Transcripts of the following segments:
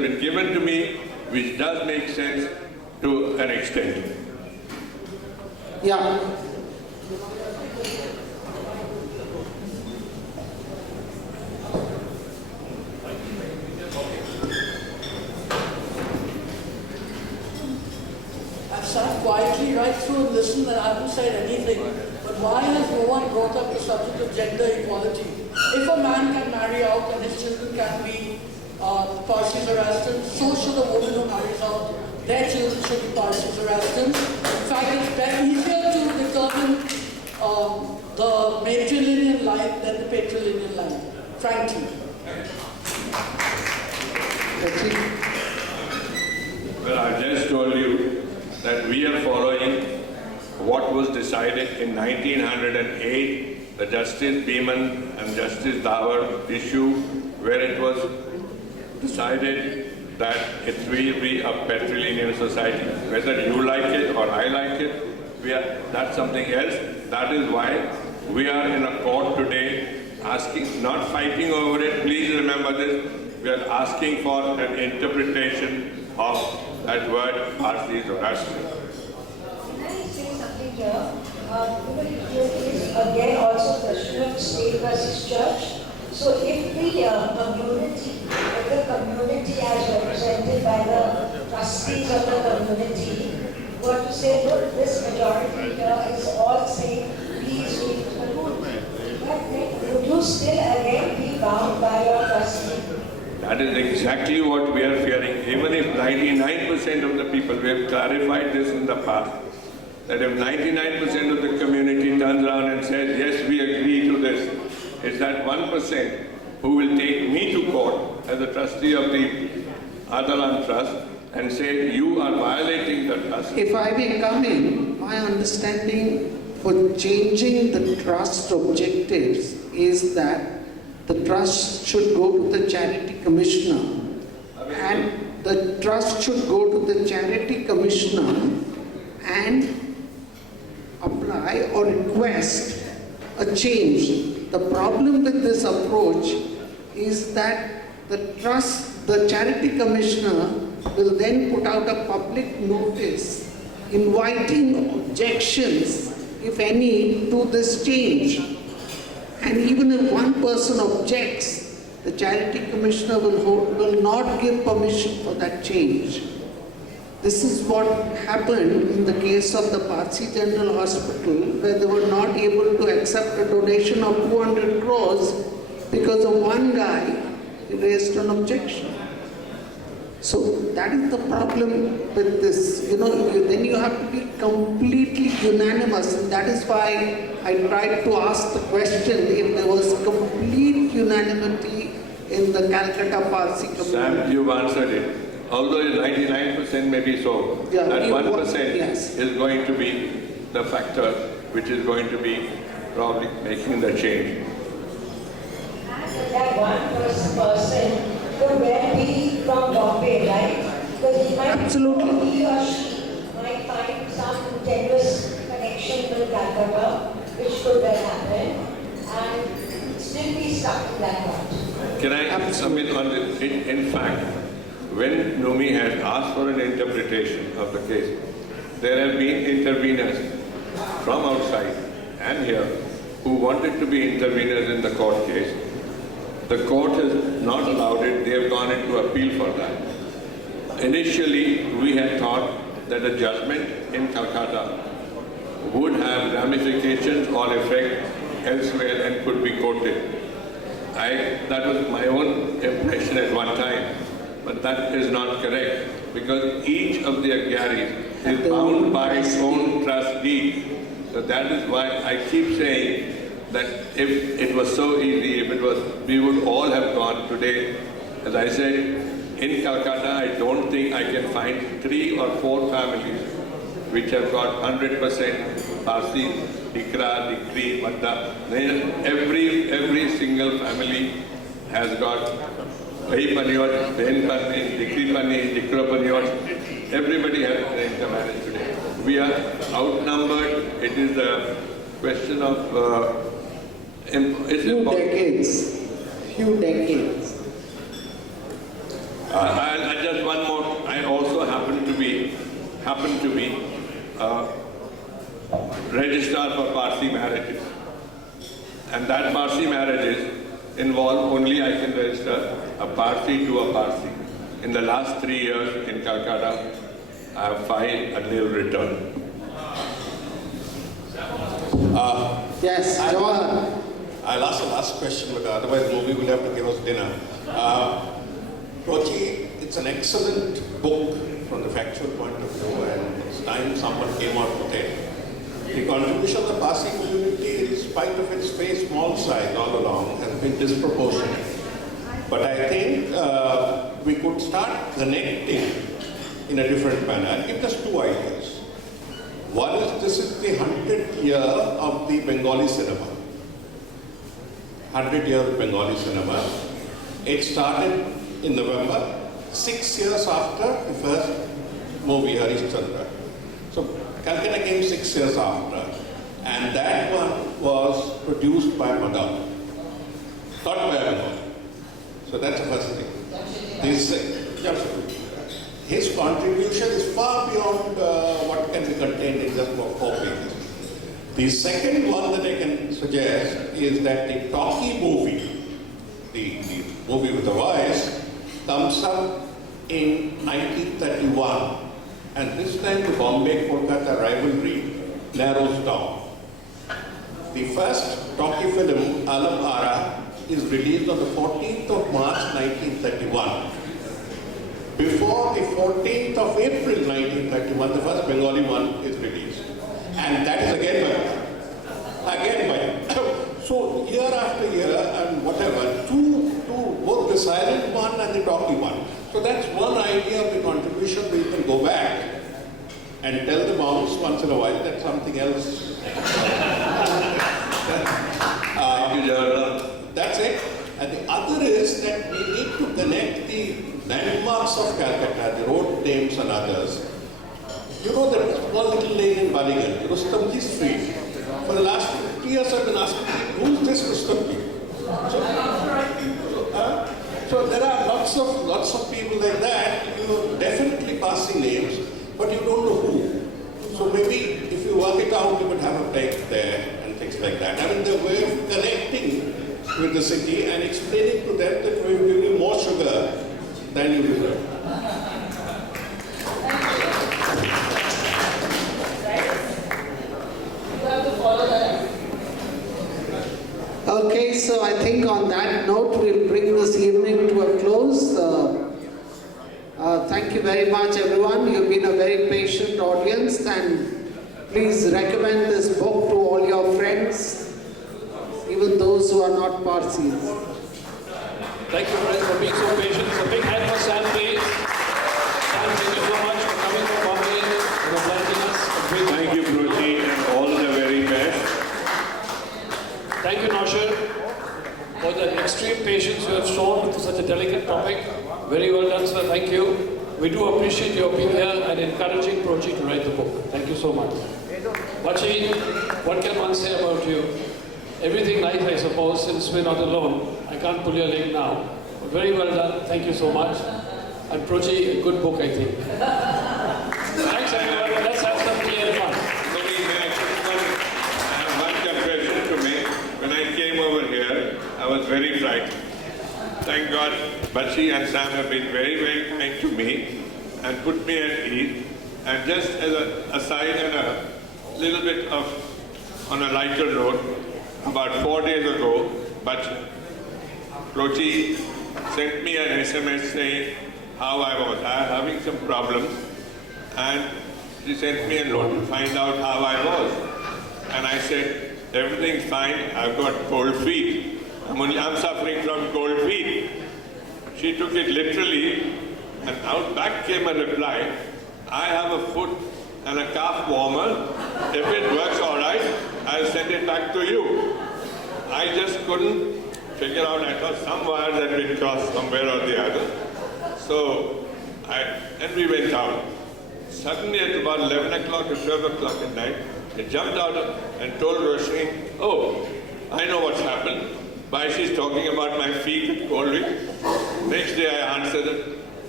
been given to me, which does make sense to an extent. Yeah. I've sat quietly right through and listened and I haven't said anything. But why has no one brought up the subject of gender equality? If a man can marry out and his children can be Parsi Zoroastrians, so should a woman who marries out, their children should be Parsi Zoroastrians. In fact, it's very easier to determine the matrilineal line than the patrilineal line, frankly. Well, I just told you that we are following what was decided in 1908, the Justice Beeman and Justice Dawar issue, where it was decided that it will be a patrilineal society. Whether you like it or I like it, that's something else. That is why we are in a court today asking, not fighting over it, please remember this, we are asking for an interpretation of that word Parsi Zoroastrian. Can I say something here? Here is again also a question of state versus church. So if the community as represented by the trustees of the community were to say, look, this majority here is all saying, please read the rule. But then would you still again be bound by your trustee? That is exactly what we are fearing. Even if 99% of the people, we have clarified this in the past, that if 99% of the community turns around and says, yes, we agree to this, it's that 1% who will take me to court as a trustee of the Adalan Trust and say, you are violating the trust. If I may come in, my understanding for changing the trust objectives is that the trust should go to the charity commissioner, and the trust should go to the charity commissioner and apply or request a change. The problem with this approach is that the charity commissioner will then put out a public notice inviting objections, if any, to this change. And even if one person objects, the charity commissioner will not give permission for that change. This is what happened in the case of the Parsi General Hospital, where they were not able to accept a donation of 200 crores because of one guy who raised an objection. So that is the problem with this. Then you have to be completely unanimous, and that is why I tried to ask the question if there was complete unanimity in the Calcutta Parsi community. Sam, you've answered it. Although 99% may be so, Yeah, that 1% yes. is going to be the factor which is going to be probably making the change. And that one person could well be from Bombay, right? Because he or she might find some tenuous connection with Calcutta, which could well happen, and still be stuck in that one. Can I submit on this? In fact, when Nomi had asked for an interpretation of the case, there have been interveners from outside and here who wanted to be interveners in the court case. The court has not allowed it. They have gone into appeal for that. Initially, we had thought that a judgment in Calcutta would have ramifications or effect elsewhere and could be quoted. That was my own impression at one time, but that is not correct, because each of the Agyaris is bound by its own trust deed. So that is why I keep saying that if it was so easy, we would all have gone today. As I said, in Calcutta, I don't think I can find 3 or 4 families which have got 100% Parsi, Dikra, Dikri, Madda. Every single family has got Bhai Paniyot, Ben Pani, Dikri Pani, Dikra Paniyot. Everybody has arranged a marriage today. We are outnumbered. It is a question of few decades. I'll just one more. I also happen to be registrar for Parsi marriages, and that Parsi marriages involve only I can register a Parsi to a Parsi. In the last 3 years in Calcutta, I have filed a nil return. Yes, Jawahar. I'll ask the last question, but otherwise Moby will have to give us dinner. Prochi, it's an excellent book from the factual point of view, and it's time someone came out with it. The contribution of the Parsi community, in spite of its very small size all along, has been disproportionate. But I think we could start connecting in a different manner. I'll give just two ideas. One is, this is the 100th year of the Bengali cinema. 100 years of Bengali cinema. It started in November, 6 years after the first movie, Harishchandra. So Calcutta came 6 years after, and that one was produced by Madhav, not by Bengal. So that's the first thing. His contribution is far beyond what can be contained in just 4 pages. The second one that I can suggest is that the talkie movie, the movie with the voice, comes up in 1931. And this time the Bombay-Kolkata rivalry narrows down. The first talkie film, Alam Ara, is released on the 14th of March 1931. Before the 14th of April 1931, the first Bengali one is released. And that is again by so year after year and whatever, two, both the silent one and the talkie one. So that's one idea of the contribution. We can go back and tell the monks once in a while that something else. Thank you, Jawaharlal. That's it. And the other is that we need to connect the landmarks of Calcutta, the road names and others. You know that one little lane in Baligan, Rustomji Street. For the last 50 years I've been asking, who's this Rustomji? So there are lots of people like that. You definitely passing names, but you don't know who. So maybe if you work it out, you would have a plaque there and things like that. I mean, the way of connecting with the city and explaining to them that we will give you more sugar than you deserve. Okay, so I think on that note, we'll bring this evening to a close. Thank you very much, everyone. You've been a very patient audience, and please recommend this book to all your friends, even those who are not Parsis. Thank you, friends, for being so patient. It's a big hand for Sam, please. Sam, thank you so much for coming from Bombay and obliging us. Thank you, Prochi, and all the very best. Thank you, Naushad, for the extreme patience you have shown with such a delicate topic. Very well done, sir. Thank you. We do appreciate your being here and encouraging Prochi to write the book. Thank you so much. Bachi, what can one say about you? Everything nice, I suppose, since we're not alone. I can't pull your leg now. But very well done. Thank you so much. And Prochi, a good book, I think. Thanks, everyone. Let's have some tea and fun. I have one confession to make. When I came over here, I was very frightened. Thank God, Bachi and Sam have been very, very kind to me and put me at ease. And just as an aside and a little bit of, on a lighter note, about 4 days ago, Prochi sent me an SMS saying how I was. I was having some problems, and she sent me a note to find out how I was. And I said, everything's fine, I've got cold feet. I'm suffering from cold feet. She took it literally, and out back came a reply, I have a foot and a calf warmer. If it works all right, I'll send it back to you. I just couldn't figure out, I thought some wires had been crossed somewhere or the other. So, and we went out. Suddenly at about 11 o'clock or 12 o'clock at night, I jumped out and told Roshni, oh, I know what's happened. Why she's talking about my feet at cold week. Next day I answered it.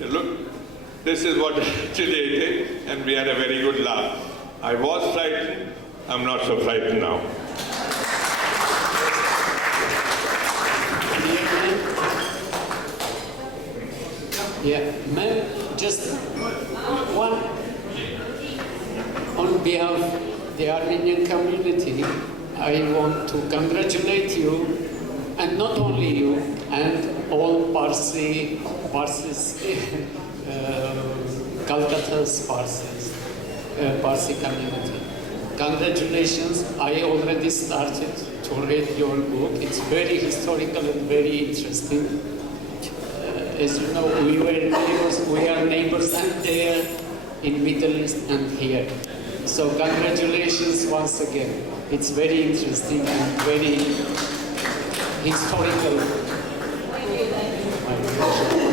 Look, this is what actually I did, and we had a very good laugh. I was frightened, I'm not so frightened now. Yeah, ma'am, just one, on behalf of the Armenian community, I want to congratulate you, and not only you, and all Parsis, Calcutta's Parsi community. Congratulations, I already started to read your book. It's very historical and very interesting. As you know, we are neighbors and there in Middle East and here. So congratulations once again. It's very interesting and very historical. My pleasure.